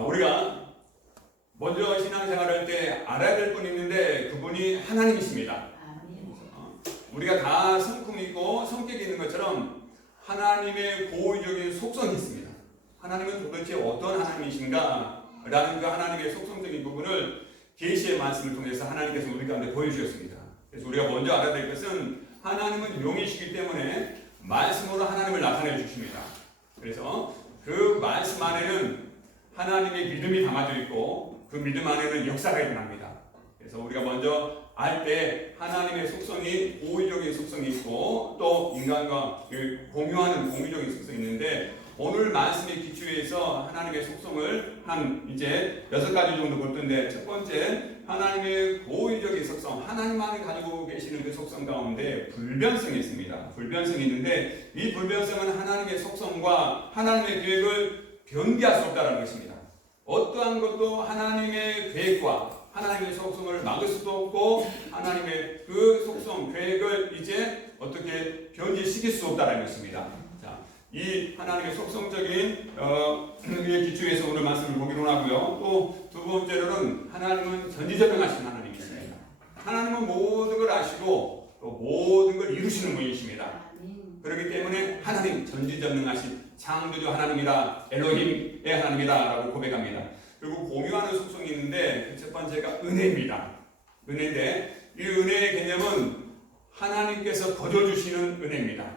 우리가 먼저 신앙생활할 때 알아야 될 분이 있는데 그분이 하나님이십니다. 우리가 다 성품이고 성격이 있는 것처럼 하나님의 고유적인 속성이 있습니다. 하나님은 도대체 어떤 하나님이신가? 라는 그 하나님의 속성적인 부분을 계시의 말씀을 통해서 하나님께서 우리 가운데 보여주셨습니다. 그래서 우리가 먼저 알아야 될 것은 하나님은 영이시기 때문에 말씀으로 하나님을 나타내 주십니다. 그래서 그 말씀 안에는 하나님의 믿음이 담아져 있고 그 믿음 안에는 역사가 일어납니다. 그래서 우리가 먼저 알 때 하나님의 속성이 고유적인 속성이 있고 또 인간과 공유하는 공유적인 속성이 있는데 오늘 말씀의 기초에서 하나님의 속성을 한 이제 6가지 정도 볼 텐데 첫 번째 하나님의 고유적인 속성, 하나님만이 가지고 계시는 그 속성 가운데 불변성이 있습니다. 불변성이 있는데 이 불변성은 하나님의 속성과 하나님의 계획을 변개할 수 없다는 것입니다. 어떠한 것도 하나님의 계획과 하나님의 속성을 막을 수도 없고 하나님의 그 속성, 계획을 이제 어떻게 변질시킬 수 없다는 것입니다. 자, 이 하나님의 속성적인 기초에서 오늘 말씀을 보기로 하고요. 또 두 번째로는 하나님은 전지전능하신 하나님이십니다. 하나님은 모든 걸 아시고 또 모든 걸 이루시는 분이십니다. 그렇기 때문에 하나님 전지전능하신 창조주 하나님이다, 엘로힘의 하나님이다 라고 고백합니다. 그리고 공유하는 속성이 있는데 첫 번째가 은혜입니다. 은혜인데 이 은혜의 개념은 하나님께서 거저주시는 은혜입니다.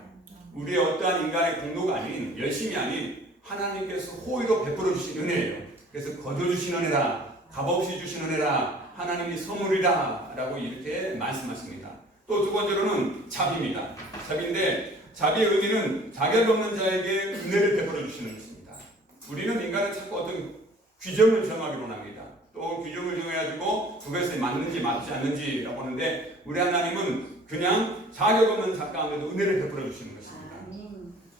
우리의 어떠한 인간의 공로가 아닌 열심이 아닌 하나님께서 호의로 베풀어 주신 은혜예요. 그래서 거저주신 은혜라, 값없이 주신 은혜라, 하나님이 선물이다 라고 이렇게 말씀하십니다. 또 두 번째로는 자비입니다. 자비인데 자비의 의미는 자격 없는 자에게 은혜를 베풀어 주시는 것입니다. 우리는 인간은 자꾸 어떤 규정을 정하기로 합니다. 또 규정을 정해가지고 그것이 맞는지 맞지 않는지라고 하는데 우리 하나님은 그냥 자격 없는 자 가운데도 은혜를 베풀어 주시는 것입니다.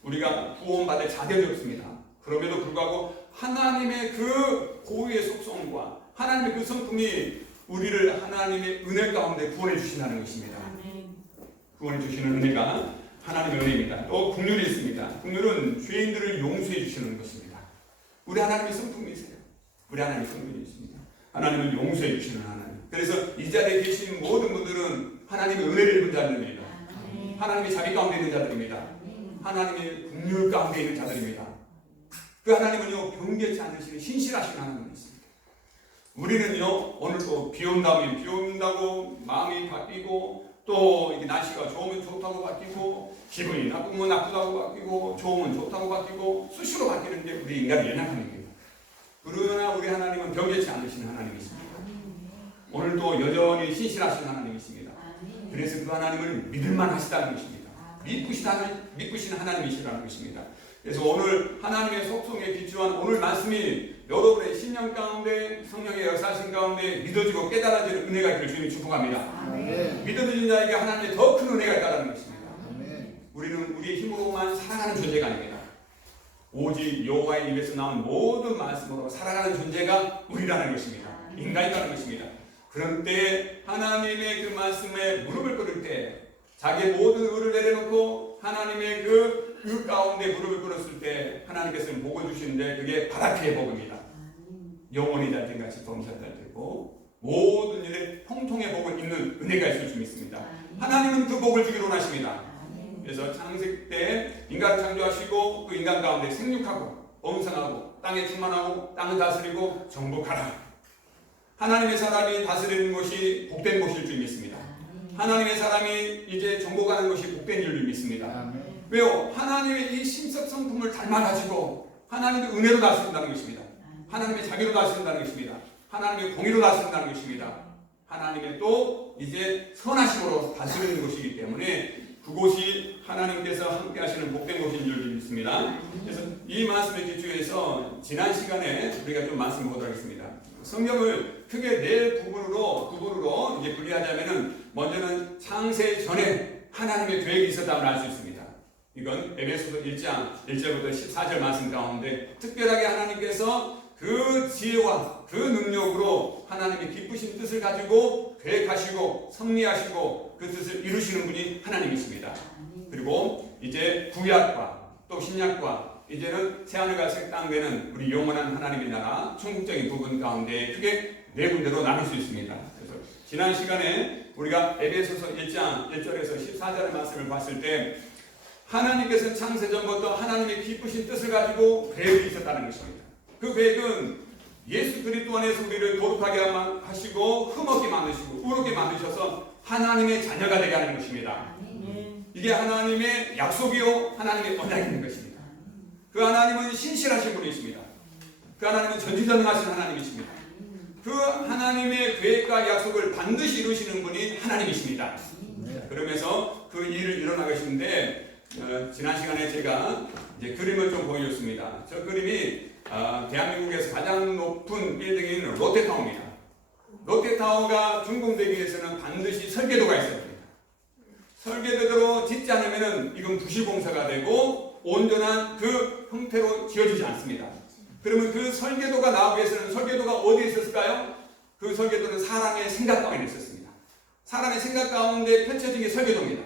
우리가 구원받을 자격이 없습니다. 그럼에도 불구하고 하나님의 그 고유의 속성과 하나님의 그 성품이 우리를 하나님의 은혜 가운데 구원해 주신다는 것입니다. 구원해 주시는 은혜가 하나님의 은혜입니다. 또 긍휼이 있습니다. 긍휼은 죄인들을 용서해 주시는 것입니다. 우리 하나님의 성품이세요. 우리 하나님의 성품이 있습니다. 하나님은 용서해 주시는 하나님. 그래서 이 자리에 계신 모든 분들은 하나님의 은혜를 입은 자들입니다. 하나님의 자비 가운데 있는 자들입니다. 하나님의 긍휼 가운데 있는 자들입니다. 그 하나님은요 변개치 않으시는 신실하신 하나님이십니다. 우리는요 오늘 또 비 온다면 비 온다고 마음이 바뀌고 또 이게 날씨가 좋으면 좋다고 바뀌고 기분이 나쁘면 나쁘다고 바뀌고 좋으면 좋다고 바뀌고 수시로 바뀌는 게 우리 인간의 연약한 겁니다. 그러나 우리 하나님은 변개치 않으시는 하나님이십니다. 오늘도 여전히 신실하신 하나님이십니다. 그래서 그 하나님을 믿을만 하시다는 것입니다. 믿으시는 하나님이시라는 것입니다. 그래서 오늘 하나님의 속성에 기초한 오늘 말씀이 여러분의 신령 가운데 성령의 역사하신 가운데 믿어지고 깨달아지는 은혜가 있기를 주님이 축복합니다. 믿어지는 자에게 하나님의 더 큰 은혜가 있다는 것입니다. 우리는 우리의 힘으로만 살아가는 존재가 아닙니다. 오직 여호와의 입에서 나온 모든 말씀으로 살아가는 존재가 우리라는 것입니다. 인간이라는 것입니다. 그런 때 하나님의 그 말씀에 무릎을 꿇을 때 자기의 모든 의를 내려놓고 하나님의 그 가운데 무릎을 꿇었을 때 하나님께서는 복을 주시는데 그게 바라크의 복입니다. 영원히 잘 된같이 범사할 되고 모든 일에 형통의 복을 있는 은혜가 있을 수 있습니다. 하나님은 그 복을 주기로 하십니다. 그래서 창세 때 인간을 창조하시고 그 인간 가운데 생육하고 번성하고 땅에 충만하고 땅을 다스리고 정복하라. 하나님의 사람이 다스리는 것이 복된 것일 줄 믿습니다. 하나님의 사람이 이제 정복하는 것이 복된 일을 믿습니다. 왜요? 하나님의 이 신적 성품을 닮아가지고 하나님의 은혜로 다스린다는 것입니다. 하나님의 자비로 다스린다는 것입니다. 하나님의 공의로 다스린다는 것입니다. 하나님의 또 이제 선하심으로 다스리는 것이기 때문에 그곳이 하나님께서 함께 하시는 복된 곳인 줄 믿습니다. 그래서 이 말씀의 기초에서 지난 시간에 우리가 좀 말씀을 보도록 하겠습니다. 성경을 크게 네 부분으로 이제 분리하자면은 먼저는 창세 전에 하나님의 계획이 있었다고 알 수 있습니다. 이건 에베소서 1장 1절부터 14절 말씀 가운데 특별하게 하나님께서 그 지혜와 그 능력으로 하나님의 기쁘신 뜻을 가지고 계획하시고 섭리하시고 그 뜻을 이루시는 분이 하나님이십니다. 그리고 이제 구약과 또 신약과 이제는 새하늘과 새 땅 되는 우리 영원한 하나님의 나라 천국적인 부분 가운데 크게 네 군데로 나눌 수 있습니다. 그래서 지난 시간에 우리가 에베소서 1장 1절에서 14절의 말씀을 봤을 때 하나님께서는 창세전부터 하나님의 기쁘신 뜻을 가지고 계획이 있었다는 것입니다. 그 계획은 예수 그리스도 안에서 우리를 거룩하게 하시고 흠없게 만드시고 의롭게 만드셔서 하나님의 자녀가 되게 하는 것입니다. 이게 하나님의 약속이요 하나님의 언약이 있는 것입니다. 그 하나님은 신실하신 분이십니다. 그 하나님은 전지전능하신 하나님이십니다. 그 하나님의 계획과 약속을 반드시 이루시는 분이 하나님이십니다. 그러면서 그 일을 이뤄나가시는데 지난 시간에 제가 이제 그림을 좀 보여줬습니다. 저 그림이 대한민국에서 가장 높은 빌딩인 롯데타워입니다. 롯데타워가 준공되기 위해서는 반드시 설계도가 있어야 됩니다. 설계대로 짓지 않으면 이건 부실공사가 되고 온전한 그 형태로 지어지지 않습니다. 그러면 그 설계도가 나오기 위해서는 설계도가 어디에 있었을까요? 그 설계도는 사람의 생각 가운데 있었습니다. 사람의 생각 가운데 펼쳐진 게 설계도입니다.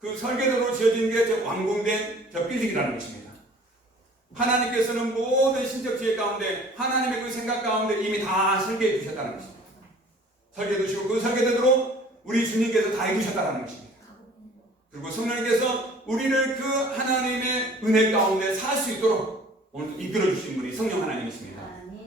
그 설계도로 지어진 게 저 완공된 저 빌딩이라는 것입니다. 하나님께서는 모든 신적 지혜 가운데 하나님의 그 생각 가운데 이미 다 설계해 주셨다는 것입니다. 설계해 두시고 그 설계대로 우리 주님께서 다 해주셨다는 것입니다. 그리고 성령님께서 우리를 그 하나님의 은혜 가운데 살 수 있도록 오늘 이끌어 주신 분이 성령 하나님이십니다.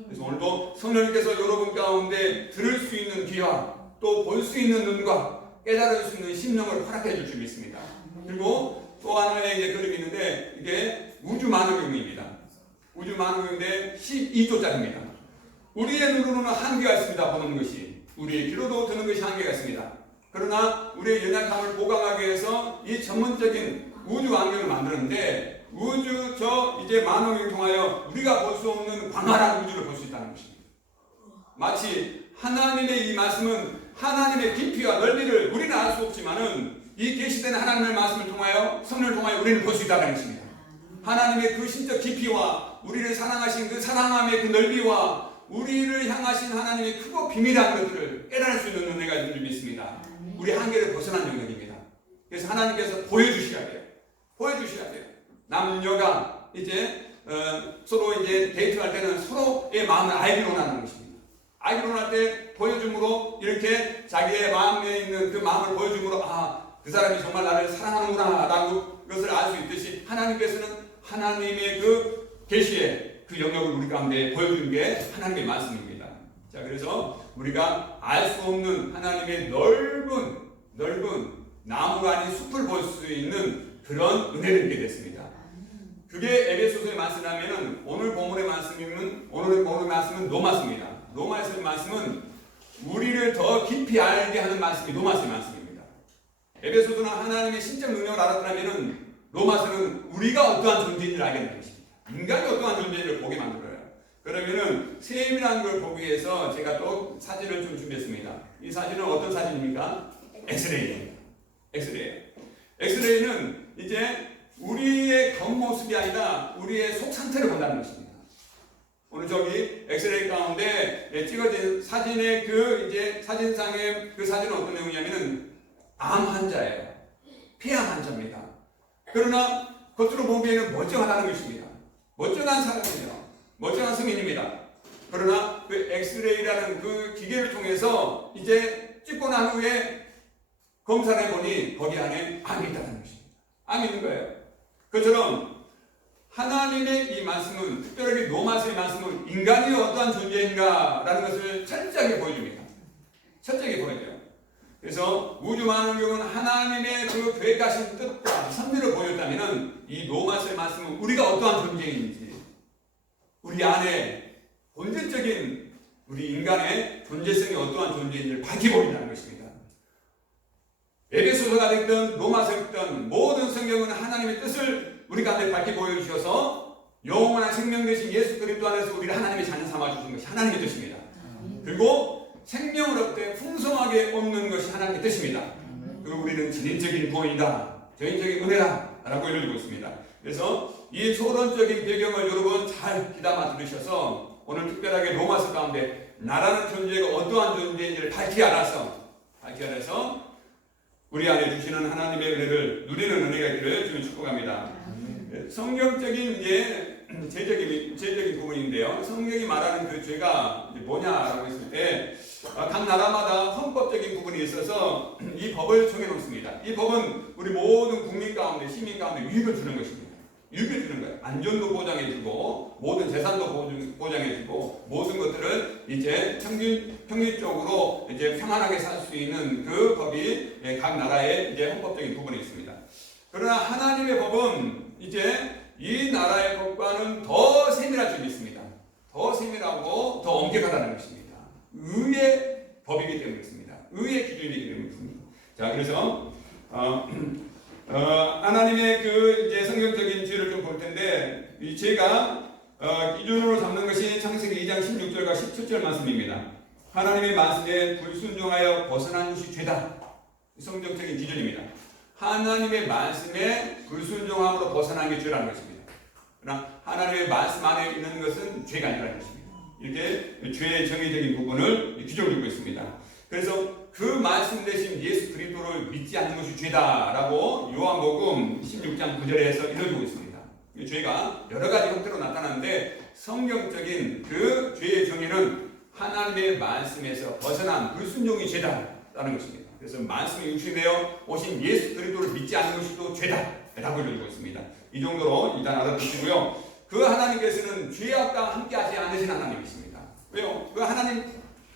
그래서 오늘도 성령님께서 여러분 가운데 들을 수 있는 귀와 또 볼 수 있는 눈과 깨달을 수 있는 심령을 허락해 줄 줄 믿습니다. 그리고 또 하나의 이제 그림이 있는데 이게 우주 만원경입니다. 우주 만원경인데 12조짜리입니다. 우리의 눈으로는 한계가 있습니다. 보는 것이. 우리의 귀로도 듣는 것이 한계가 있습니다. 그러나 우리의 연약함을 보강하기 위해서 이 전문적인 우주 안경을 만들었는데 우주 저 이제 만원경을 통하여 우리가 볼 수 없는 광활한 우주를 볼 수 있다는 것입니다. 마치 하나님의 이 말씀은 하나님의 깊이와 넓이를 우리는 알 수 없지만은 이 계시된 하나님의 말씀을 통하여 성령을 통하여 우리는 볼 수 있다는 것입니다. 하나님의 그 신적 깊이와 우리를 사랑하신 그 사랑함의 그 넓이와 우리를 향하신 하나님의 크고 비밀한 것들을 깨달을 수 있는 은혜가 있는 줄 믿습니다. 우리 한계를 벗어난 영역입니다. 그래서 하나님께서 보여주셔야 돼요. 보여주셔야 돼요. 남녀가 이제 서로 이제 데이트할 때는 서로의 마음을 알기로 원하는 것입니다. 알기로 원할 때 보여줌으로 이렇게 자기의 마음에 있는 그 마음을 보여줌으로 그 사람이 정말 나를 사랑하는구나 라고 그것을 알 수 있듯이 하나님께서는 하나님의 그 계시의 그 영역을 우리 가운데 보여주는 게 하나님의 말씀입니다. 자, 그래서 우리가 알 수 없는 하나님의 넓은 나무가 아닌 숲을 볼 수 있는 그런 은혜를 입게 됐습니다. 그게 에베소서의 말씀이라면 오늘 본문의 말씀은 로마서입니다. 로마서의 말씀은 우리를 더 깊이 알게 하는 말씀이 로마서의 말씀입니다. 에베소서는 하나님의 신적 능력을 알았다면 로마서는 우리가 어떠한 존재인지를 알게 되는 것입니다. 인간이 어떠한 존재인지를 보게 만들어요. 그러면은 세밀한 걸 보기 위해서 제가 또 사진을 좀 준비했습니다. 이 사진은 어떤 사진입니까? 엑스레이입니다. 엑스레이는 이제 우리의 겉모습이 아니라 우리의 속 상태를 본다는 것입니다. 오늘 저기 엑스레이 가운데 찍어진 사진의 그 이제 사진상의 그 사진은 어떤 내용이냐면은 암 환자예요. 폐암 환자입니다. 그러나 겉으로 보기에는 멀쩡하다는 것입니다. 멀쩡한 사람이에요. 멀쩡한 성인입니다. 그러나 그 엑스레이라는 그 기계를 통해서 이제 찍고 난 후에 검사를 해보니 거기 안에 암이 있다는 것입니다. 암이 있는 거예요. 그처럼 하나님의 이 말씀은 특별하게 로마서의 말씀은 인간이 어떠한 존재인가라는 것을 철저하게 보여줍니다. 철저하게 보여줘요. 그래서 우주 만원경은 하나님의 그 계획하신 뜻과 섭리를 보여줬다면 이 로마서의 말씀은 우리가 어떠한 존재인지 우리 안에 본질적인 우리 인간의 존재성이 어떠한 존재인지를 밝혀보인다는 것입니다. 에베소서가 됐든 로마서였든 모든 성경은 하나님의 뜻을 우리 가운데 밝히 보여주셔서 영원한 생명 되신 예수 그리스도 안에서 우리를 하나님의 자녀 삼아주신 것이 하나님의 뜻입니다. 그리고 생명을 얻되 풍성하게 얻는 것이 하나님의 뜻입니다. 그리고 우리는 진인적인 구원이다, 전인적인 은혜다 라고 알려주고 있습니다. 그래서 이 소론적인 배경을 여러분 잘 귀담아 들으셔서 오늘 특별하게 로마서 가운데 나라는 존재가 어떠한 존재인지를 밝히 알아서 우리 안에 주시는 하나님의 은혜를 누리는 은혜가 있기를 주님 축복합니다. 성경적인 이제 제적인 부분인데요. 성경이 말하는 그 죄가 뭐냐라고 했을 때 각 나라마다 헌법적인 부분이 있어서 이 법을 정해놓습니다. 이 법은 우리 모든 국민 가운데 시민 가운데 유익을 주는 것입니다. 유익을 주는 거예요. 안전도 보장해주고 모든 재산도 보장해주고 모든 것들을 이제 평균적으로 이제 평안하게 살 수 있는 그 법이 각 나라의 이제 헌법적인 부분이 있습니다. 그러나 하나님의 법은 이제 이 나라의 법과는 더 세밀한 점이 있습니다. 더 세밀하고 더 엄격하다는 것입니다. 의의 법이기 때문에 그렇습니다. 의의 기준이기 때문에 그렇습니다. 자, 그래서 하나님의 그 이제 성경적인 죄를 좀 볼 텐데 이 죄가 기준으로 잡는 것이 창세기 2장 16절과 17절 말씀입니다. 하나님의 말씀에 불순종하여 벗어난 것이 죄다. 성경적인 기준입니다. 하나님의 말씀에 불순종함으로 벗어난 게 죄라는 것입니다. 그러나 하나님의 말씀 안에 있는 것은 죄가 아니라는 것입니다. 이렇게 죄의 정의적인 부분을 규정을 두고 있습니다. 그래서 그 말씀 대신 예수 그리스도를 믿지 않는 것이 죄다라고 요한복음 16장 9절에서 일러주고 있습니다. 이 죄가 여러 가지 형태로 나타나는데 성경적인 그 죄의 정의는 하나님의 말씀에서 벗어난 불순종이 죄다라는 것입니다. 그래서 말씀이 육신되어 오신 예수 그리스도를 믿지 않는 것이 또 죄다라고 일러주고 있습니다. 이 정도로 일단 알아두시고요. 그 하나님께서는 죄악과 함께하지 않으신 하나님이십니다. 왜요? 그 하나님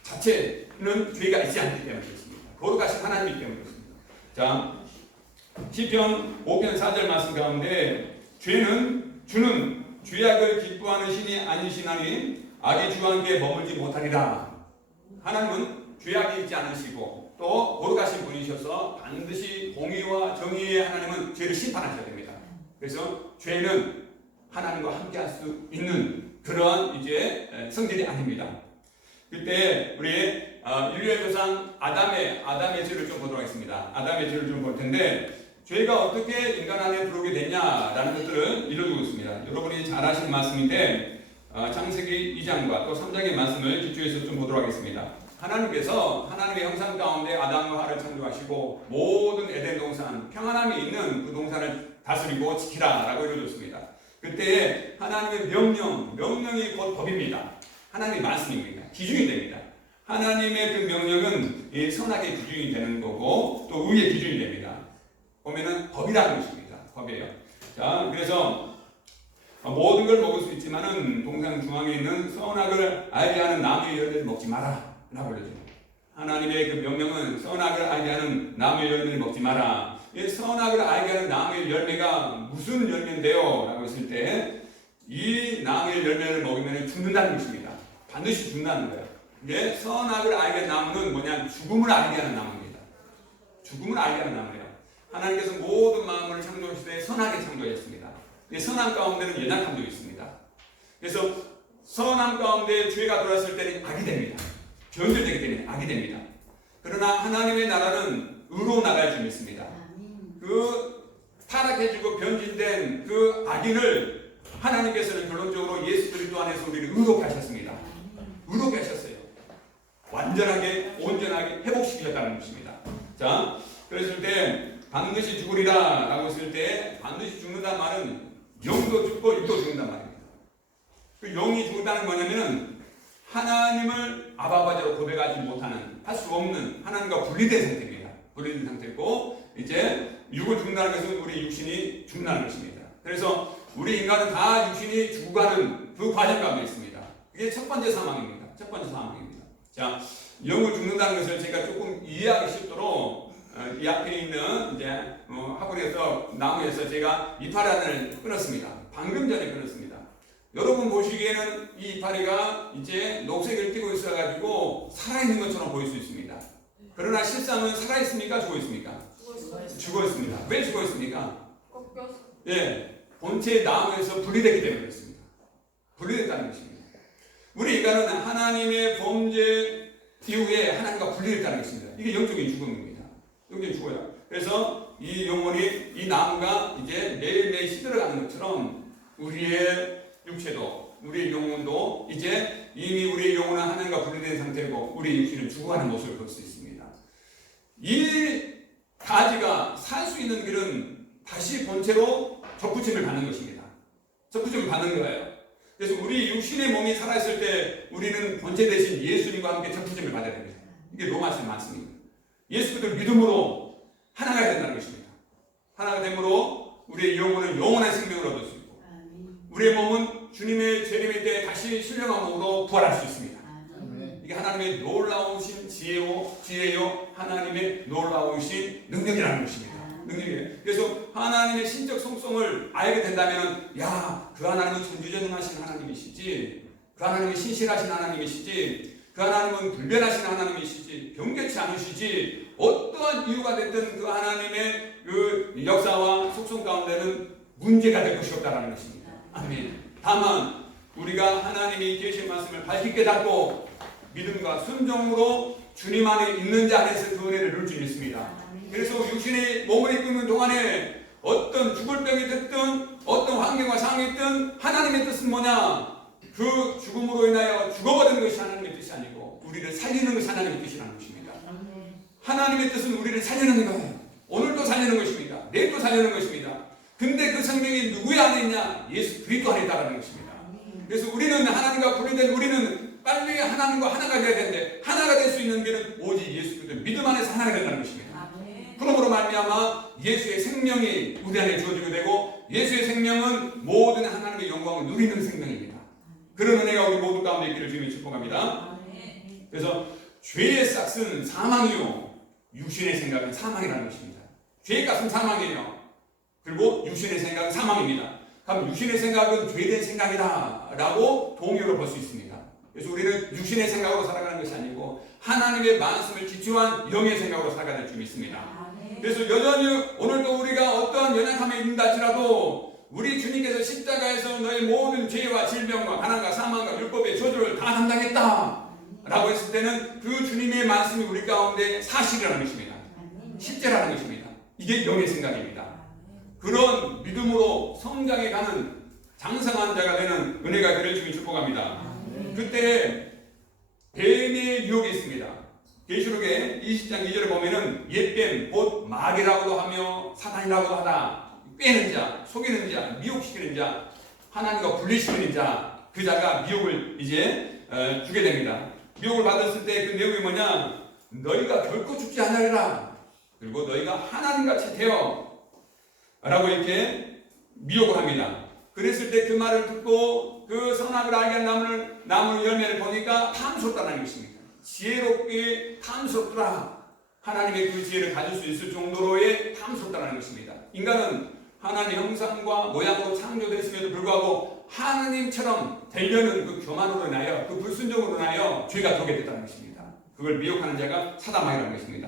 자체는 죄가 있지 않기 때문에 그렇습니다. 거룩하신 하나님이기 때문에 그렇습니다. 자, 시편 5편 4절 말씀 가운데 주는 죄악을 기뻐하는 신이 아니시나니 악의 주와 함께 머물지 못하리라. 하나님은 죄악이 있지 않으시고 또 거룩하신 분이셔서 반드시 공의와 정의의 하나님은 죄를 심판하셔야 됩니다. 그래서 죄는 하나님과 함께할 수 있는 그러한 이제 성질이 아닙니다. 그때 우리 인류의 조상 아담의 죄를 좀 보도록 하겠습니다. 아담의 죄를 좀 볼 텐데 죄가 어떻게 인간 안에 들어오게 됐냐라는 것들을 이루어주고 있습니다. 여러분이 잘 아시는 말씀인데 창세기 2장과 또 3장의 말씀을 기초해서 좀 보도록 하겠습니다. 하나님께서 하나님의 형상 가운데 아담과 하와를 창조하시고 모든 에덴 동산 평안함이 있는 그 동산을 다스리고 지키라라고 이루어졌습니다. 그때 하나님의 명령이 곧 법입니다. 하나님의 말씀입니다. 기준이 됩니다. 하나님의 그 명령은 선악의 기준이 되는 거고 또 의의 기준이 됩니다. 보면은 법이라는 것입니다. 법이에요. 자, 그래서 모든 걸 먹을 수 있지만은 동산 중앙에 있는 선악을 알게 하는 나무의 열매를 먹지 마라 라고 그러죠. 하나님의 그 명령은 선악을 알게 하는 나무의 열매를 먹지 마라. 이 선악을 알게 하는 나무의 열매가 무슨 열매인데요? 라고 했을 때 이 나무의 열매를 먹으면 죽는다는 것입니다. 반드시 죽는다는 거예요. 이게 선악을 알게 하는 나무는 뭐냐? 죽음을 알게 하는 나무입니다. 죽음을 알게 하는 나무예요. 하나님께서 모든 만물을 창조하실 때 선하게 창조했습니다. 선함 가운데는 연약함도 있습니다. 그래서 선함 가운데 죄가 들어왔을 때는 악이 됩니다. 변질되기 때문에 악이 됩니다. 그러나 하나님의 나라는 의로 나갈 줄 믿습니다. 그 타락해지고 변질된 그 악인을 하나님께서는 결론적으로 예수 그리스도 안에서 우리를 의롭게 하셨습니다. 의롭게 하셨어요. 완전하게 온전하게 회복시키셨다는 것입니다. 자, 그랬을 때 반드시 죽으리라 라고 했을 때 반드시 죽는다는 말은 영도 죽고 육도 죽는다는 말입니다. 그 영이 죽는다는 뭐냐면은 하나님을 아바바자로 고백하지 못하는 할 수 없는 하나님과 분리된 상태입니다. 분리된 상태고 이제 육을 죽는다는 것은 우리 육신이 죽는다는 것입니다. 그래서 우리 인간은 다 육신이 죽어가는 그 과정 가운데 있습니다. 그게 첫 번째 사망입니다. 첫 번째 사망입니다. 자, 영을 죽는다는 것을 제가 조금 이해하기 쉽도록 이 앞에 있는 이제 학원에서 나무에서 제가 이파리 하나를 끊었습니다. 방금 전에 끊었습니다. 여러분 보시기에는 이 이파리가 이제 녹색을 띠고 있어가지고 살아있는 것처럼 보일 수 있습니다. 그러나 실상은 살아있습니까? 죽어있습니까? 죽어있습니다. 왜 죽어있습니까? 예, 본체 나무에서 분리됐기 때문에 그렇습니다. 분리됐다는 것입니다. 우리 인간은 하나님의 범죄 이후에 하나님과 분리됐다는 것입니다. 이게 영적인 죽음입니다. 영적인 죽어요. 그래서 이 영혼이 이 나무가 이제 매일매일 시들어가는 것처럼 우리의 육체도 우리의 영혼도 이제 이미 우리의 영혼은 하나님과 분리된 상태고 우리의 육신은 죽어가는 모습을 볼 수 있습니다. 이 가지가 살 수 있는 길은 다시 본체로 접붙임을 받는 것입니다. 접붙임을 받는 거예요. 그래서 우리 육신의 몸이 살아있을 때 우리는 본체 대신 예수님과 함께 접붙임을 받아야 됩니다. 이게 로마서에 많습니다. 예수 그리스도를 믿음으로 하나가 된다는 것입니다. 하나가 됨으로 우리의 영혼은 영원한 생명을 얻을 수 있고 우리의 몸은 주님의 재림의 때 다시 신령한 몸으로 부활할 수 있습니다. 이게 하나님의 놀라우신 지혜요 하나님의 놀라우신 능력이라는 것입니다. 능력이에요. 그래서 하나님의 신적 성성을 알게 된다면 그 하나님은 전지전능하신 하나님이시지, 그 하나님은 신실하신 하나님이시지, 그 하나님은 불변하신 하나님이시지, 변개치 않으시지, 어떠한 이유가 됐든 그 하나님의 그 역사와 속성 가운데는 문제가 될 것이 없다는 것입니다. 아멘. 다만 우리가 하나님이 계신 말씀을 밝히 깨닫고 믿음과 순종으로 주님 안에 있는 자 안에서 그 은혜를 누릴 수 있습니다. 그래서 육신의 몸을 이끄는 동안에 어떤 죽을 병이 됐든 어떤 환경과 상황이 있든 하나님의 뜻은 뭐냐? 그 죽음으로 인하여 죽어버리는 것이 하나님의 뜻이 아니고 우리를 살리는 것이 하나님의 뜻이라는 것입니다. 하나님의 뜻은 우리를 살리는 거예요. 오늘도 살리는 것입니다. 내일도 살리는 것입니다. 근데 그 생명이 누구의 안에 있냐? 예수 그리스도 안에 있다는 것입니다. 그래서 우리는 하나님과 분리된 우리는 빨리 하나님과 하나가 되어야 되는데 하나가 될 수 있는 길은 오직 예수 그리스도 믿음 안에서 하나가 된다는 것입니다. 그러므로 말미암아 예수의 생명이 우리 안에 주어지게 되고 예수의 생명은 모든 하나님의 영광을 누리는 생명입니다. 그런 은혜가 우리 모두 가운데 있기를 주님이 축복합니다. 그래서 죄의 싹은 사망이요 육신의 생각은 사망이라는 것입니다. 죄의 값은 사망이에요. 그리고 육신의 생각은 사망입니다. 그럼 육신의 생각은 죄된 생각이다 라고 동의로 볼 수 있습니다. 그래서 우리는 육신의 생각으로 살아가는 것이 아니고 하나님의 말씀을 지추한 영의 생각으로 살아가야 될 줄 믿습니다. 그래서 여전히 오늘도 우리가 어떠한 연약함에 있는다 할지라도 우리 주님께서 십자가에서 너의 모든 죄와 질병과 가난과 사망과 율법의 저주를 다 담당했다 라고 했을 때는 그 주님의 말씀이 우리 가운데 사실이라는 것입니다. 실제라는 것입니다. 이게 영의 생각입니다. 그런 믿음으로 성장해 가는 장성한 자가 되는 은혜가 그를 주님 축복합니다. 그때 뱀의 유혹이 있습니다. 계시록의 20장 2절을 보면은 옛뱀 곧 마귀라고도 하며 사탄이라고도 하다. 빼는 자, 속이는 자, 미혹시키는 자, 하나님과 분리시키는 자, 그 자가 미혹을 이제 주게 됩니다. 미혹을 받았을 때 그 내용이 뭐냐? 너희가 결코 죽지 않으리라. 그리고 너희가 하나님같이 되어 라고 이렇게 미혹을 합니다. 그랬을 때 그 말을 듣고 그 선악을 알게 한 나무 열매를 보니까 탐스럽다는 것입니다. 지혜롭게 탐스럽더라. 하나님의 그 지혜를 가질 수 있을 정도로의 탐스럽다는 것입니다. 인간은 하나님의 형상과 모양으로 창조됐음에도 불구하고 하나님처럼 되려는 그 교만으로 인하여 그 불순종으로 인하여 죄가 도게 됐다는 것입니다. 그걸 미혹하는 자가 사단마귀라는 것입니다.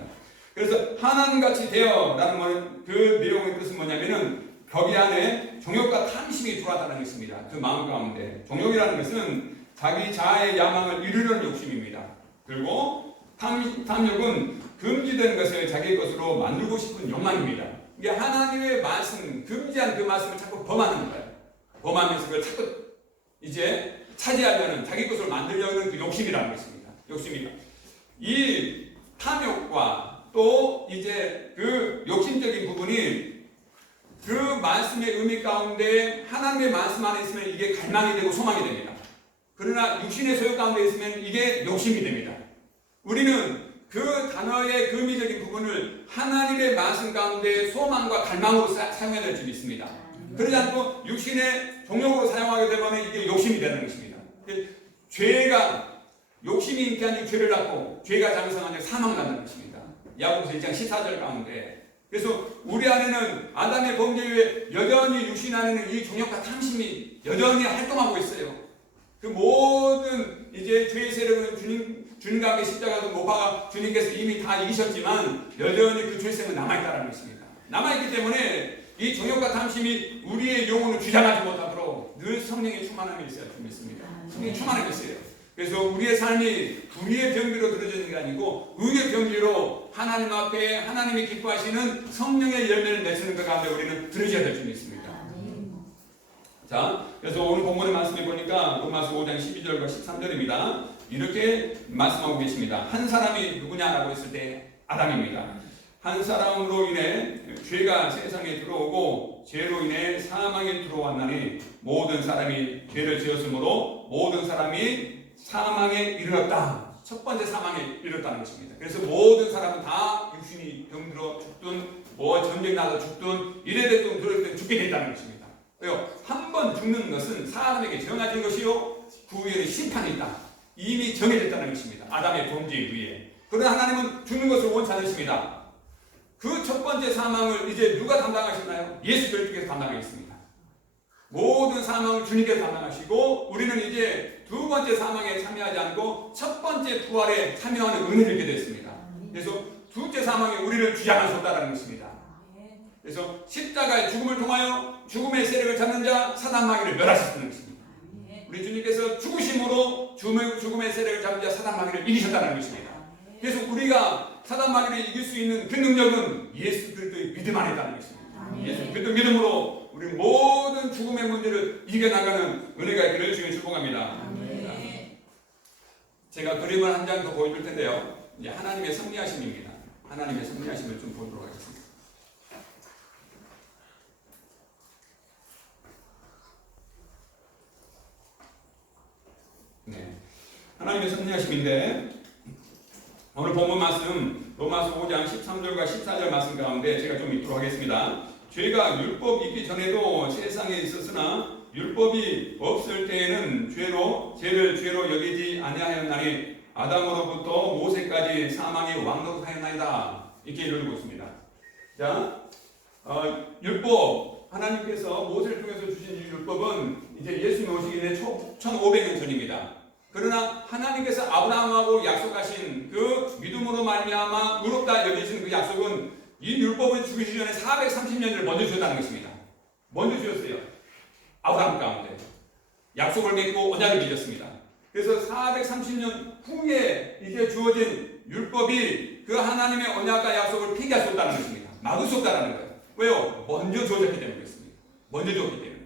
그래서 하나님같이 되어라는 말은 그 내용의 뜻은 뭐냐면은 거기 안에 정욕과 탐심이 들어왔다는 것입니다. 그 마음 가운데 정욕이라는 것은 자기 자아의 야망을 이루려는 욕심입니다. 그리고 탐욕은 금지된 것을 자기 것으로 만들고 싶은 욕망입니다. 이게 하나님의 말씀, 금지한 그 말씀을 자꾸 범하는 거예요. 범하면서 그걸 자꾸 이제 차지하려는 자기 것으로 만들려는 그 욕심이라는 것입니다. 욕심이다. 이 탐욕과 또 이제 그 욕심적인 부분이 그 말씀의 의미 가운데 하나님의 말씀 안에 있으면 이게 갈망이 되고 소망이 됩니다. 그러나 육신의 소욕 가운데 있으면 이게 욕심이 됩니다. 우리는 그 단어의 의미적인 부분을 하나님의 말씀 가운데 소망과 갈망으로 사용해야 될 줄 믿습니다. 그러지 않고 육신의 종욕으로 사용하게 되면 이게 욕심이 되는 것입니다. 죄가 욕심이 인기하니 죄를 낳고 죄가 장성하니 사망을 낳는 것입니다. 야고보서 1장 14절 가운데. 그래서 우리 안에는 아담의 범죄 후에 여전히 육신 안에는 이 종욕과 탐심이 여전히 활동하고 있어요. 그 모든 이제 죄의 세력은 주님과 함께 십자가도 못 박아 주님께서 이미 다 이기셨지만 여전히 그 죄성은 남아있다는 것입니다. 남아있기 때문에 이 정욕과 탐심이 우리의 영혼을 주장하지 못하도록 늘 성령의 충만함이 있어야 믿습니다. 성령의 충만함이 있어요. 그래서 우리의 삶이 우리의 병기로 들어지는 게 아니고 의의 병기로 하나님 앞에 하나님이 기뻐하시는 성령의 열매를 맺는 것 가운데 우리는 들어져야 될 줄 믿습니다. 자, 그래서 오늘 본문의 말씀을 보니까 로마서 5장 12절과 13절입니다. 이렇게 말씀하고 계십니다. 한 사람이 누구냐라고 했을 때 아담입니다. 한 사람으로 인해 죄가 세상에 들어오고 죄로 인해 사망이 들어왔나니 모든 사람이 죄를 지었으므로 모든 사람이 사망에 이르렀다. 첫 번째 사망에 이르렀다는 것입니다. 그래서 모든 사람은 다 육신이 병들어 죽든 전쟁 나서 죽든 이래됐든 저래됐든 죽게 된다는 것입니다. 왜요? 한 번 죽는 것은 사람에게 정해진 것이요 그 후에는 심판이 있다. 이미 정해졌다는 것입니다. 아담의 범죄에 의해. 그러나 하나님은 죽는 것을 원치 않으십니다. 그 첫 번째 사망을 이제 누가 담당하시나요? 예수 그리스도께서 담당하겠습니다. 모든 사망을 주님께서 담당하시고 우리는 이제 두 번째 사망에 참여하지 않고 첫 번째 부활에 참여하는 은혜를 얻게 됐습니다. 그래서 둘째 사망에 우리를 주장할 수 없다는 것입니다. 그래서 십자가의 죽음을 통하여 죽음의 세력을 잡는 자 사단마귀를 멸하셨다는 것입니다. 우리 주님께서 죽으심으로 죽음의 세력을 잡는 자 사단마귀를 이기셨다는 것입니다. 그래서 우리가 사단마귀를 이길 수 있는 그 능력은 예수 그리스도의 믿음 안에 있다는 것입니다. 예수 그리스도 믿음으로 우리 모든 죽음의 문제를 이겨나가는 은혜가 있기를 주님 축복합니다. 제가 그림을 한 장 더 보여줄 텐데요. 이제 하나님의 섭리하심입니다. 하나님의 섭리하심을 좀 보도록 하겠습니다. 네, 하나님의 섭리하심인데 오늘 본문 말씀 로마서 5장 13절과 14절 말씀 가운데 제가 좀 읽도록 하겠습니다. 죄가 율법 있기 전에도 세상에 있었으나 율법이 없을 때에는 죄를 죄로 여기지 아니하였나니 아담으로부터 모세까지 사망이 왕노릇하였나이다. 이렇게 읽고 있습니다. 자, 율법 하나님께서 모세를 통해서 주신 이 율법은 이제 예수님이 오시기 전에 1500년 전입니다. 그러나 하나님께서 아브라함하고 약속하신 그 믿음으로 말미암아 의롭다 여기신 그 약속은 이 율법을 주시기 전에 430년을 먼저 주셨다는 것입니다. 먼저 주셨어요. 아브라함 가운데 약속을 맺고 언약을 맺었습니다. 그래서 430년 후에 이제 주어진 율법이 그 하나님의 언약과 약속을 폐기할 수 없다는 것입니다. 막을 수 없다는 거예요. 왜요? 먼저 주어졌기 때문에 그렇습니다. 먼저 주었기 때문에.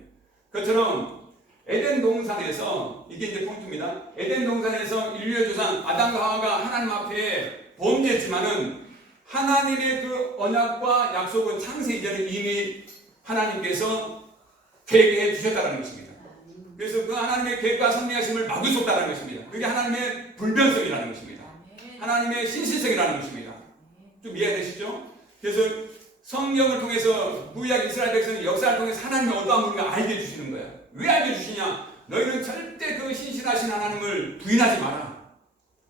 그처럼 에덴 동산에서 이게 이제 포인트입니다. 에덴 동산에서 인류의 조상 아담과 하와가 하나님 앞에 범죄했지만은 하나님의 그 언약과 약속은 창세 이전에 이미 하나님께서 계획해 주셨다는 것입니다. 그래서 그 하나님의 계획과 섭리하심을 막을 수 없다는 것입니다. 그게 하나님의 불변성이라는 것입니다. 하나님의 신실성이라는 것입니다. 좀 이해되시죠? 그래서 성경을 통해서 구약 이스라엘 백성의 역사를 통해서 하나님의 어떠한 분을 알게 해주시는 거예요. 왜 알게 해주시냐? 너희는 절대 그 신실하신 하나님을 부인하지 마라.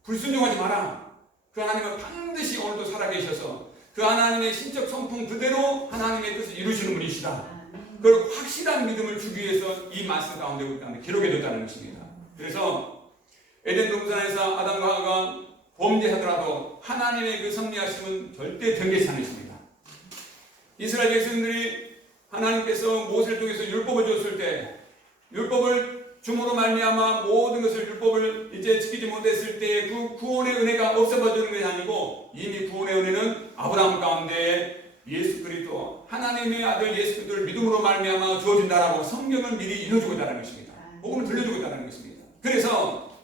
불순종하지 마라. 그 하나님은 반드시 오늘도 살아계셔서 그 하나님의 신적 성품 그대로 하나님의 뜻을 이루시는 분이시다. 그걸 확실한 믿음을 주기 위해서 이 말씀 가운데 우리 가운데 기록해 뒀다는 것입니다. 그래서 에덴 동산에서 아담과 하와가 범죄하더라도 하나님의 그 섭리하심은 절대 변개치 않으십니다. 이스라엘 백성들이 하나님께서 모세를 통해서 율법을 줬을 때 율법을 줌으로 말미암아 모든 것을 율법을 이제 지키지 못했을 때 그 구원의 은혜가 없어버리는 것이 아니고 이미 구원의 은혜는 아브라함 가운데 예수 그리스도 하나님의 아들 예수 그리스도를 믿음으로 말미암아 주어진다라고 성경을 미리 이루어주고 있다는 것입니다. 복음을 들려주고 있다는 것입니다. 그래서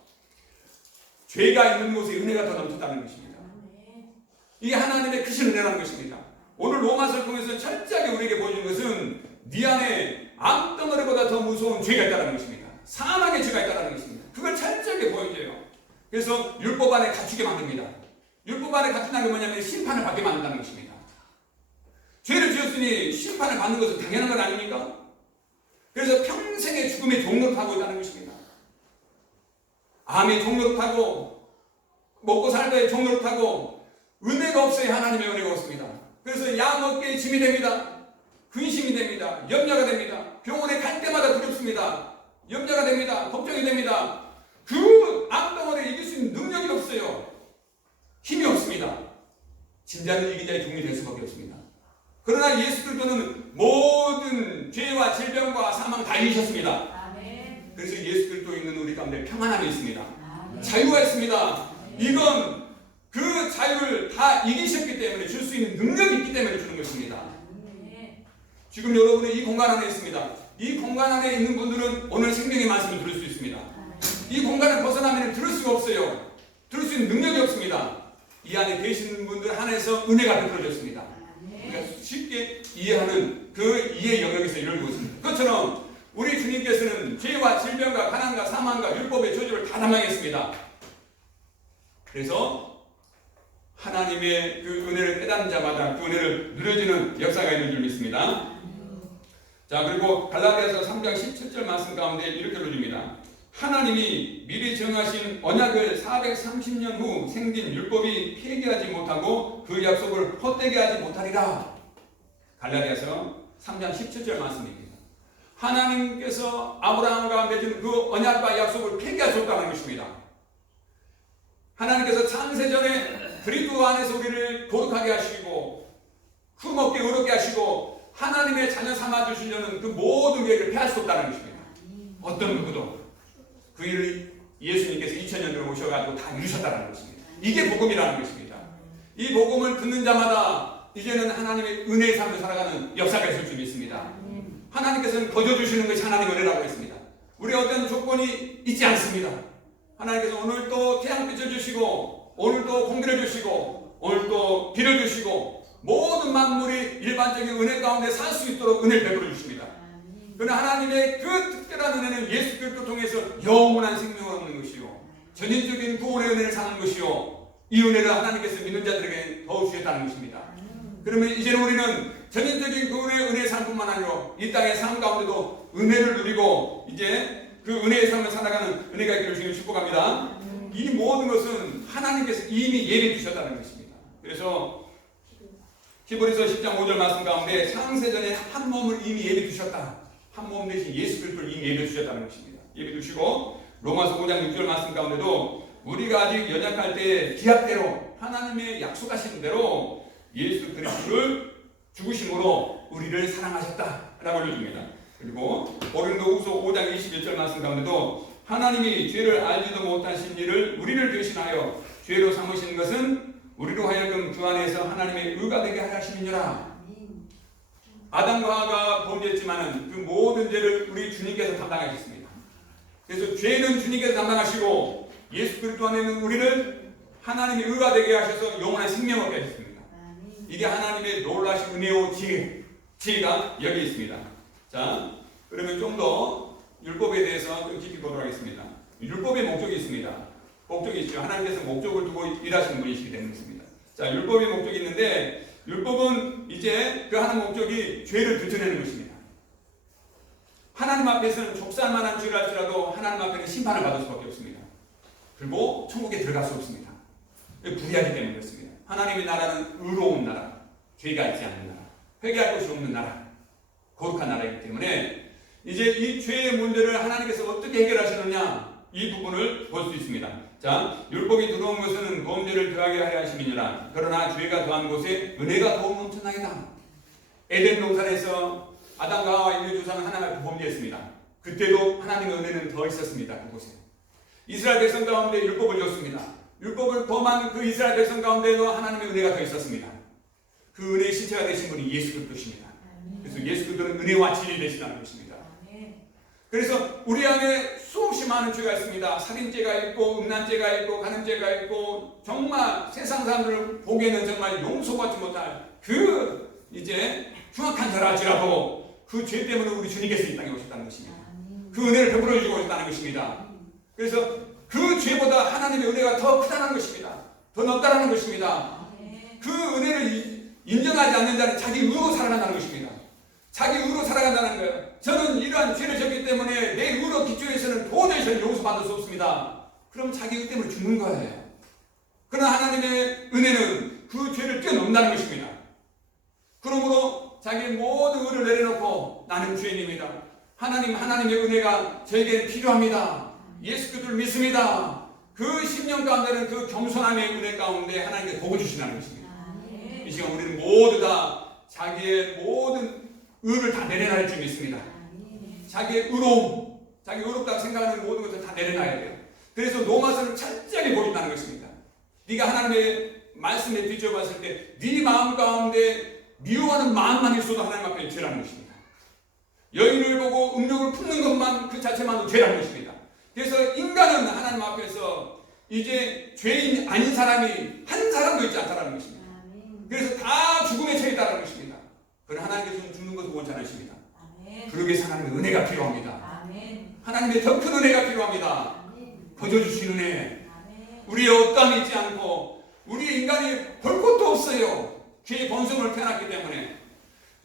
죄가 있는 곳에 은혜가 더 넘쳤다는 것입니다. 이게 하나님의 크신 은혜라는 것입니다. 오늘 로마서를 통해서 철저하게 우리에게 보여준 것은 네 안에 암덩어리보다 더 무서운 죄가 있다는 것입니다. 사망의 죄가 있다는 것입니다. 그걸 철저하게 보여줘요. 그래서 율법 안에 갖추게 만듭니다. 율법 안에 갖춘다는 게 뭐냐면 심판을 받게 만든다는 것입니다. 죄를 지었으니 심판을 받는 것은 당연한 건 아닙니까? 그래서 평생의 죽음의 종노릇하고 있다는 것입니다. 암의 종노릇하고 먹고 살다의 종노릇하고 은혜가 없어야 하나님의 은혜가 없습니다. 그래서 약 어깨에 짐이 됩니다. 근심이 됩니다. 염려가 됩니다. 병원에 갈 때마다 두렵습니다. 염려가 됩니다. 걱정이 됩니다. 그 암덩어리를 이길 수 있는 능력이 없어요. 힘이 없습니다. 진짜는 이긴 자의 종이 될 수밖에 없습니다. 그러나 예수 그리스도는 모든 죄와 질병과 사망 다 이기셨습니다. 그래서 예수 그리스도 있는 우리 가운데 평안함이 있습니다. 자유가 있습니다. 이건 그 자유를 다 이기셨기 때문에 줄 수 있는 능력이 있기 때문에 주는 것입니다. 지금 여러분은 이 공간 안에 있습니다. 이 공간 안에 있는 분들은 오늘 생명의 말씀을 들을 수 있습니다. 이 공간을 벗어나면 들을 수가 없어요. 들을 수 있는 능력이 없습니다. 이 안에 계시는 분들 안에서 은혜가 베풀어졌습니다. 우리가 쉽게 이해하는 그 이해 영역에서 이루어지고 있습니다. 그것처럼 우리 주님께서는 죄와 질병과 가난과 사망과 율법의 저주를 다 담당했습니다. 그래서 하나님의 그 은혜를 깨닫는 자마다 그 은혜를 누려지는 역사가 있는 줄 믿습니다. 자, 그리고 갈라디아서 3장 17절 말씀 가운데 이렇게 누립니다. 하나님이 미리 정하신 언약을 430년 후 생긴 율법이 폐기하지 못하고 그 약속을 헛되게 하지 못하리라. 갈라디아서 3장 17절 말씀입니다. 하나님께서 아브라함과 맺은 그 언약과 약속을 폐기할 수 없다는 것입니다. 하나님께서 창세전에 그리스도 안에서 우리를 거룩하게 하시고 흠없게 의롭게 하시고 하나님의 자녀 삼아주시려는 그 모든 계획을 폐할 수 없다는 것입니다. 어떤 누구도 그 일을 예수님께서 2000년 전에 오셔가지고 다 이루셨다는 것입니다. 이게 복음이라는 것입니다. 이 복음을 듣는 자마다 이제는 하나님의 은혜의 삶을 살아가는 역사가 있을 줄 믿습니다. 하나님께서는 거저주시는 것이 하나님의 은혜라고 했습니다. 우리 어떤 조건이 있지 않습니다. 하나님께서 오늘 또 태양 비춰주시고 오늘 또 공기를 주시고 오늘 또 비를 주시고 모든 만물이 일반적인 은혜 가운데 살 수 있도록 은혜를 베풀어 주십니다. 그러나 하나님의 그 특별한 은혜는 예수 그리스도를 통해서 영원한 생명을 얻는 것이요 전인적인 구원의 은혜를 사는 것이요 이 은혜를 하나님께서 믿는 자들에게 더욱 주셨다는 것입니다. 그러면 이제는 우리는 전인적인 구원의 은혜의 삶뿐만 아니라 이 땅의 삶 가운데도 은혜를 누리고 이제 그 은혜의 삶을 살아가는 은혜가 있기를 주님 축복합니다. 이 모든 것은 하나님께서 이미 예비해 주셨다는 것입니다. 그래서 히브리서 10장 5절 말씀 가운데 창세전에 한 몸을 이미 예비해 주셨다. 한 몸 대신 예수 그리스도를 이미 예비해 주셨다는 것입니다. 예비해 주시고 로마서 5장 6절 말씀 가운데도 우리가 아직 연약할 때 기약대로 하나님의 약속하시는 대로 예수 그리스도를 죽으심으로 우리를 사랑하셨다라고 알려줍니다. 그리고 고린도후서 5장 21절 말씀 가운데도 하나님이 죄를 알지도 못하신 일을 우리를 대신하여 죄로 삼으신 것은 우리로 하여금 그 안에서 하나님의 의가 되게 하심이니라. 아담과 하와가 범죄했지만은 그 모든 죄를 우리 주님께서 담당하셨습니다. 그래서 죄는 주님께서 담당하시고 예수 그리스도 안에는 우리를 하나님의 의가 되게 하셔서 영원한 생명을 얻게 하셨습니다. 이게 하나님의 놀라신 은혜요 지혜가 여기 있습니다. 자, 그러면 좀 더 율법에 대해서 좀 깊이 보도록 하겠습니다. 율법의 목적이 있습니다. 목적이 있죠. 하나님께서 목적을 두고 일하시는 분이시기 때문입니다. 자, 율법의 목적이 있는데 율법은 이제 그 하는 목적이 죄를 들춰내는 것입니다. 하나님 앞에서는 족살만한 죄를 할지라도 하나님 앞에는 심판을 받을 수밖에 없습니다. 그리고 천국에 들어갈 수 없습니다. 불의하기 때문에 그렇습니다. 하나님의 나라는 의로운 나라, 죄가 있지 않는 나라, 회개할 것이 없는 나라, 거룩한 나라이기 때문에 이제 이 죄의 문제를 하나님께서 어떻게 해결하시느냐 이 부분을 볼 수 있습니다. 자, 율법이 들어온 것은 범죄를 더하게 하려 하심이니라. 그러나 죄가 더한 곳에 은혜가 더욱 넘쳐나이다. 에덴 동산에서 아담과 하와 인류 조상은 하나님 앞에 범죄했습니다. 그때도 하나님의 은혜는 더 있었습니다. 그곳에 이스라엘 백성 가운데 율법을 줬습니다. 율법을 범한 그 이스라엘 백성 가운데에도 하나님의 은혜가 더 있었습니다. 그 은혜의 실체가 되신 분이 예수 그리스도십니다. 그래서 예수 그리스도는 은혜와 진리 되시다는 것입니다. 그래서 우리 안에 수없이 많은 죄가 있습니다. 살인죄가 있고 음란죄가 있고 간음죄가 있고 정말 세상 사람들을 보기에는 정말 용서받지 못할 그 이제 흉악한 죄라 할지라도 그 죄 때문에 우리 주님께서 이 땅에 오셨다는 것입니다. 그 은혜를 베풀어 주시고 오셨다는 것입니다. 그래서 그 죄보다 하나님의 은혜가 더 크다는 것입니다. 더 넓다는 것입니다. 그 은혜를 인정하지 않는 자는 자기 의로 살아간다는 것입니다. 자기 의로 살아간다는 거예요. 저는 이러한 죄를 졌기 때문에 내 의로 기초에서는 도저히 저는 용서받을 수 없습니다. 그럼 자기 의 때문에 죽는 거예요. 그러나 하나님의 은혜는 그 죄를 뛰어넘는다는 것입니다. 그러므로 자기 모든 의를 내려놓고 나는 죄인입니다. 하나님의 은혜가 저에게 필요합니다. 예수 그리스도를 믿습니다. 그 심령 가운데는 그 겸손함의 은혜 가운데 하나님께 복을 주신다는 것입니다. 이 시간 우리는 모두 다 자기의 모든 의를 다 내려놔야 할 줄 믿습니다. 자기의 의로움, 자기 의롭다고 생각하는 모든 것을 다 내려놔야 돼요. 그래서 로마서는 철저하게 보인다는 것입니다. 네가 하나님의 말씀에 뒤져봤을 때 네 마음 가운데 미워하는 마음만 있어도 하나님 앞에 죄라는 것입니다. 여인을 보고 음욕을 품는 것만 그 자체만도 죄라는 것입니다. 그래서 인간은 하나님 앞에서 이제 죄인 아닌 사람이 한 사람도 있지 않다라는 것입니다. 그래서 다 죽음에 처했다는 것입니다. 그러나 하나님께서는 죽는 것을 원치 않으십니다. 그러기 위해서 하나님의 은혜가 필요합니다. 하나님의 더 큰 은혜가 필요합니다. 거저 주신 은혜. 우리의 어떠함이 있지 않고 우리 인간이 볼 것도 없어요. 죄의 본성으로 태어났기 때문에.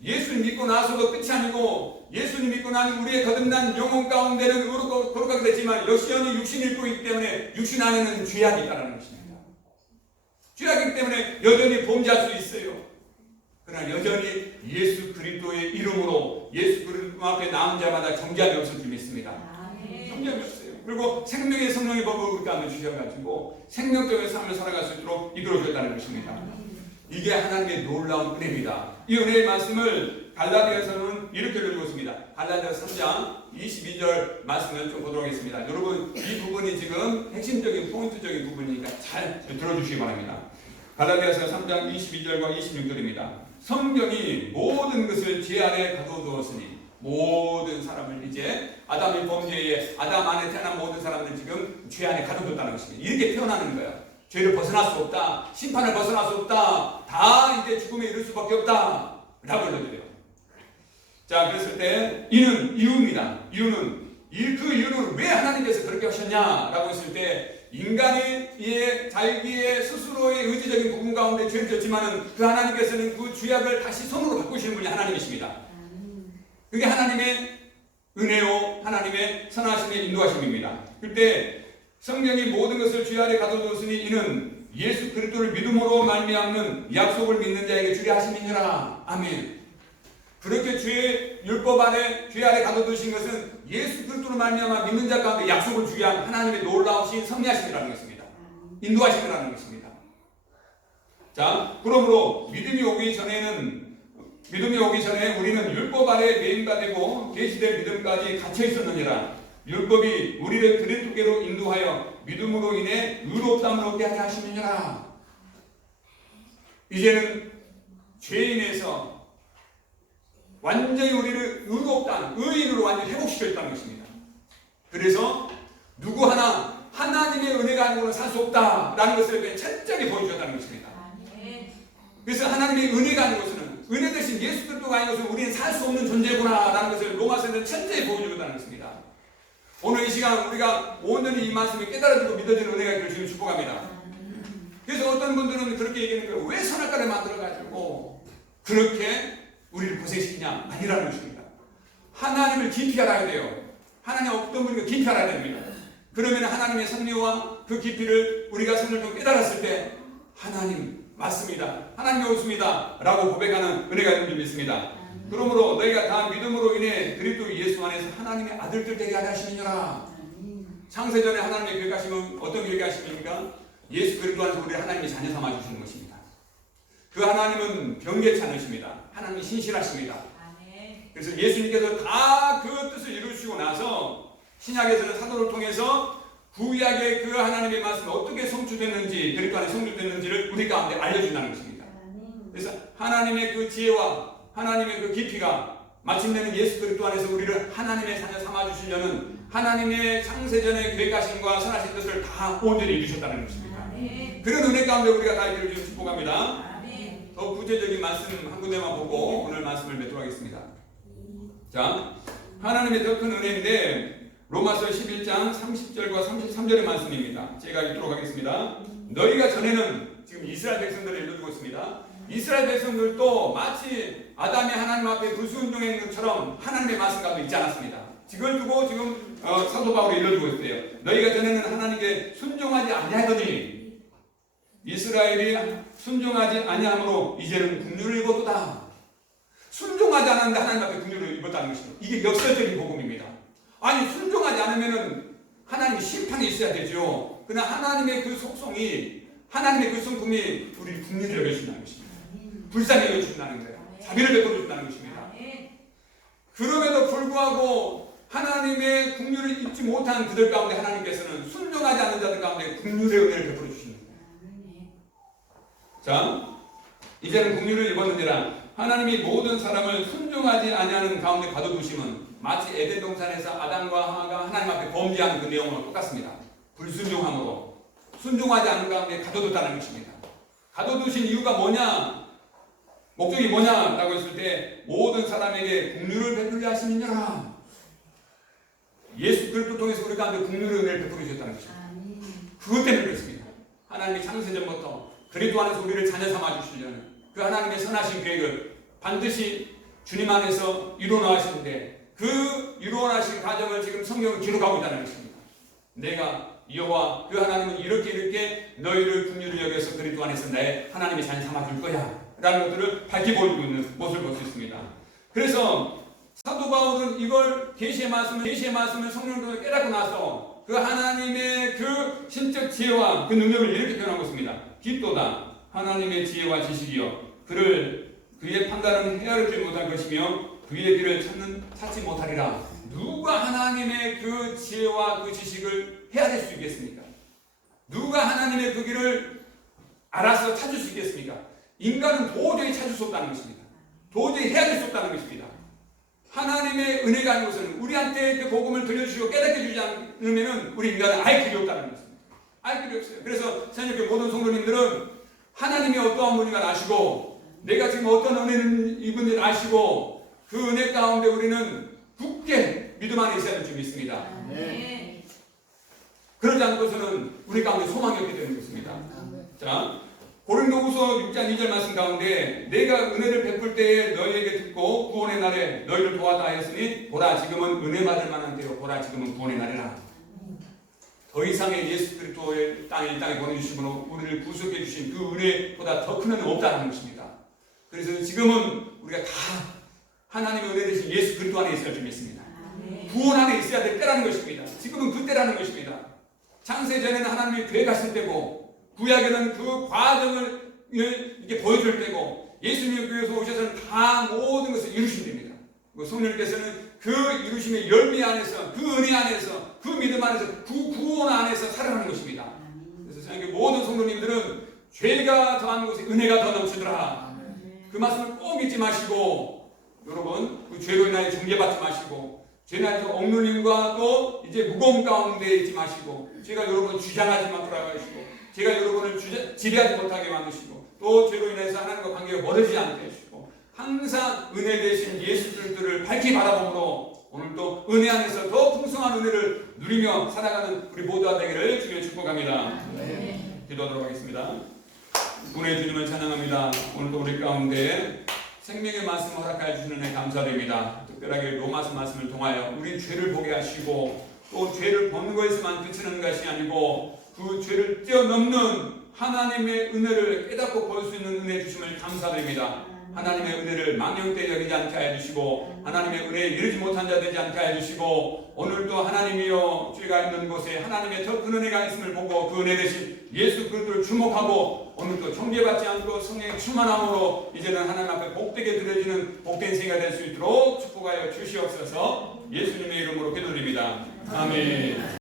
예수님 믿고 나서도 끝이 아니고 예수님 믿고 나면 우리의 거듭난 영혼 가운데는 거룩하게 됐지만 여전히 육신이 있고 있기 때문에 육신 안에는 죄악이 있다는 것입니다. 죄악이기 때문에 여전히 범죄할 수 있어요. 그러나 여전히 예수 그리스도의 이름으로 예수 그리스도 앞에 나온 자마다 정죄함이 없을 줄 믿습니다. 정죄함이 없어요. 그리고 생명의 성령의 법을 우리 가운데 주셔가지고 생명적인 삶을 살아갈 수 있도록 이끌어주셨다는 것입니다. 이게 하나님의 놀라운 은혜입니다. 이 은혜의 말씀을 갈라디아서는 이렇게 읽고 있습니다. 갈라디아서 3장 22절 말씀을 좀 보도록 하겠습니다. 여러분 이 부분이 지금 핵심적인 포인트적인 부분이니까 잘 들어주시기 바랍니다. 갈라디아서 3장 22절과 26절입니다. 성경이 모든 것을 죄 아래 가둬두었으니 모든 사람을 이제 아담의 범죄에 아담 안에 태어난 모든 사람들 지금 죄 안에 가둬뒀다는 것입니다. 이렇게 태어나는 거예요. 죄를 벗어날 수 없다. 심판을 벗어날 수 없다. 다 이제 죽음에 이를 수밖에 없다. 라고 알려드려요. 자, 그랬을 때 이유입니다. 이유는 그 이유는 왜 하나님께서 그렇게 하셨냐라고 했을 때 인간이 자기의 스스로의 의지적인 부분 가운데 죄를 졌지만은 그 하나님께서는 그 죄악을 다시 선으로 바꾸시는 분이 하나님이십니다. 그게 하나님의 은혜요, 하나님의 선하심의 인도하심입니다. 그때 성경이 모든 것을 죄 아래 가둬두었으니 이는 예수 그리스도를 믿음으로 말미암는 약속을 믿는 자에게 주게 하심이니라. 아멘. 그렇게 죄의 율법 안에 죄 아래 가둬두신 것은 예수 그리스도로 말미암아 믿는 자 가운데 약속을 주게 한 하나님의 놀라우신 섭리하심이라는 것입니다. 인도하심이라는 것입니다. 자, 그러므로 믿음이 오기 전에 우리는 율법 아래 매임받고 계시될 믿음까지 갇혀 있었느니라. 율법이 우리를 그리스도께로 인도하여 믿음으로 인해 의롭다함을 얻게 하게 하시느니라. 이제는 죄인에서 완전히 우리를 의롭다는 의인으로 완전히 회복시켜 있다는 것입니다. 그래서 누구 하나 하나님의 은혜가 아니고는 살 수 없다라는 것을 철저하게 보여주셨다는 것입니다. 그래서 하나님의 은혜가 아니고서는 은혜 대신 예수 그리스도가 아니고서는 우리는 살 수 없는 존재구나라는 것을 로마서는 철저히 보여주셨다는 것입니다. 오늘 이 시간 우리가 온전히 이 말씀을 깨달아지고 믿어지는 은혜가 있기를 주님 축복합니다. 그래서 어떤 분들은 그렇게 얘기하는 거예요. 왜 선악과를 만들어가지고 그렇게 우리를 고생시키냐? 아니라는 것입니다. 하나님을 깊이 알아야 돼요. 하나님 어떤 분인가 깊이 알아야 됩니다. 그러면 하나님의 섭리와 그 깊이를 우리가 선을 좀 깨달았을 때 하나님 맞습니다. 하나님이 옳습니다. 라고 고백하는 은혜가 있는 줄 믿습니다. 그러므로 너희가 다 믿음으로 인해 그리스도 예수 안에서 하나님의 아들들 되게 하려 하시느니라. 창세전에 하나님의 계획하심은 어떤 계획하심입니까? 예수 그리스도 안에서 우리 하나님의 자녀 삼아 주시는 것입니다. 그 하나님은 변개치 않으십니다. 하나님이 신실하십니다. 그래서 예수님께서 다 그 뜻을 이루시고 나서 신약에서는 사도를 통해서 구약의 그 하나님의 말씀이 어떻게 성취됐는지 그리스도 안에 성취됐는지를 우리 가운데 알려준다는 것입니다. 그래서 하나님의 그 지혜와 하나님의 그 깊이가 마침내는 예수 그리스도 안에서 우리를 하나님의 자녀 삼아주시려는 하나님의 창세전의 계획하심과 선하신 뜻을 다 온전히 이루셨다는 것입니다. 그런 은혜 가운데 우리가 다 있기를 주님 축복합니다. 더 구체적인 말씀 한 군데만 보고 오늘 말씀을 맺도록 하겠습니다. 자, 하나님의 더 큰 은혜인데 로마서 11장 30절과 33절의 말씀입니다. 제가 읽도록 하겠습니다. 너희가 전에는 지금 이스라엘 백성들을 읽어주고 있습니다. 이스라엘 백성들도 마치 아담이 하나님 앞에 불순종한 것처럼 하나님의 말씀 가운데 있지 않았습니다. 이걸 두고 지금 사도 바울이 읽어주고 있어요. 너희가 전에는 하나님께 순종하지 아니하더니 이스라엘이 순종하지 아니함으로 이제는 국류를 입었도다. 순종하지 않았는데 하나님 앞에 국류를 입었다는 것입니다. 이게 역설적인 복음입니다. 아니 순종하지 않으면은 하나님의 심판이 있어야 되죠. 그러나 하나님의 그 속성이 하나님의 그 성품이 우리 국리를 여겨준다는 것입니다. 불쌍히 여겨준다는 거예요. 자비를 베풀어준다는 것입니다. 그럼에도 불구하고 하나님의 국류를 입지 못한 그들 가운데 하나님께서는 순종하지 않는 자들 가운데 국류의 은혜를 베풀어 주시는 거예요. 자, 이제는 국류를 입었느니라. 하나님이 모든 사람을 순종하지 아니하는 가운데 가둬두심은 마치 에덴 동산에서 아담과 하와가 하나님 앞에 범죄한 그 내용으로 똑같습니다. 불순종함으로 순종하지 않은 가운데 가둬뒀다는 것입니다. 가둬두신 이유가 뭐냐? 목적이 뭐냐라고 했을 때 모든 사람에게 긍휼을 베풀려 하심이니라. 예수 그리스도 통해서 우리 가운데 긍휼의 은혜를 베풀어 주셨다는 것입니다. 그것 때문에 그렇습니다. 하나님이 창세전부터 그리스도 안에서 우리를 자녀 삼아 주시려는 그 하나님의 선하신 계획을 반드시 주님 안에서 이루어나가시는데 그 이루어나신 과정을 지금 성경은 기록하고 있다는 것입니다. 내가 여호와 그 하나님은 이렇게 너희를 긍휼히 여겨서 그리스도 안에서 내 하나님의 자녀 삼아줄 거야 라는 것들을 밝히 보여주고 있는 모습을 볼 수 있습니다. 그래서 사도 바울은 이걸 계시의 말씀을 성령으로 깨닫고 나서 그 하나님의 그 신적 지혜와 그 능력을 이렇게 표현하고 있습니다. 깊도다 하나님의 지혜와 지식이여 그의 판단은 헤아리지 못할 것이며 그의 길을 찾지 못하리라. 누가 하나님의 그 지혜와 그 지식을 헤아릴 수 있겠습니까? 누가 하나님의 그 길을 알아서 찾을 수 있겠습니까? 인간은 도저히 찾을 수 없다는 것입니다. 도저히 헤아릴 수 없다는 것입니다. 하나님의 은혜가 아닌 것은 우리한테 그 복음을 들려주시고 깨닫게 주지 않으면 우리 인간은 알 길이 없다는 것입니다. 알 길이 없어요. 그래서 새벽에 모든 성도님들은 하나님이 어떠한 분인가 아시고 내가 지금 어떤 은혜를 입은지 아시고 그 은혜 가운데 우리는 굳게 믿음 안에 있어야 될 줄 믿습니다. 네. 그러지 않고서는 우리 가운데 소망이 없게 되는 것입니다. 자, 고린도후서 6장 2절 말씀 가운데 내가 은혜를 베풀 때에 너희에게 듣고 구원의 날에 너희를 도왔다 하였으니 보라 지금은 은혜 받을 만한 때요 보라 지금은 구원의 날이라. 더 이상의 예수 그리스도의 이 땅에 보내주심으로 우리를 구속해 주신 그 은혜보다 더 큰 은혜는 없다는 것입니다. 그래서 지금은 우리가 다 하나님의 은혜 대신 예수 그리스도 안에 있어야 줄 믿습니다. 구원 안에 있어야 될 때라는 것입니다. 지금은 그때라는 것입니다. 창세전에는 하나님이 계획하실 때고 구약에는 그 과정을 이렇게 보여줄 때고 예수님께서 오셔서는 다 모든 것을 이루시면 됩니다. 성령님께서는 그 이루심의 열매 안에서 그 은혜 안에서 그 믿음 안에서 그 구원 안에서 살아가는 것입니다. 그래서 모든 성도님들은 죄가 더한 곳에 은혜가 더 넘치더라. 그 말씀을 꼭 잊지 마시고 여러분 그 죄로 인하여 중죄받지 마시고 죄 안에서 억눌림과 또 이제 무거움 가운데 있지 마시고 죄가 여러분 주장하지 말라고 제가 여러분을 지배하지 못하게 만드시고 또 죄로 인해서 하나님과 관계가 멀어지지 않게 해주시고 항상 은혜 대신 예수 그리스도를 밝히 바라보므로 오늘도 은혜 안에서 더 풍성한 은혜를 누리며 살아가는 우리 모두가 되기를 주님의 축복합니다. 네. 기도하도록 하겠습니다. 은혜의 주님을 찬양합니다. 오늘도 우리 가운데 생명의 말씀 허락하여 주시는 은혜 감사드립니다. 특별하게 로마서 말씀을 통하여 우리 죄를 보게 하시고 또 죄를 보는 것에서만 그치는 것이 아니고 그 죄를 뛰어넘는 하나님의 은혜를 깨닫고 볼 수 있는 은혜 주심을 감사드립니다. 하나님의 은혜를 망령되이 여기지 않게 하여 주시고 하나님의 은혜에 이르지 못한 자 되지 않게 하여 주시고 오늘도 하나님이여 죄가 있는 곳에 하나님의 더 큰 은혜가 있음을 보고 그 은혜 대신 예수 그리스도를 주목하고 오늘도 정죄받지 않고 성령의 충만함으로 이제는 하나님 앞에 복되게 드려지는 복된 생애가 될 수 있도록 축복하여 주시옵소서. 예수님의 이름으로 기도드립니다. 아멘.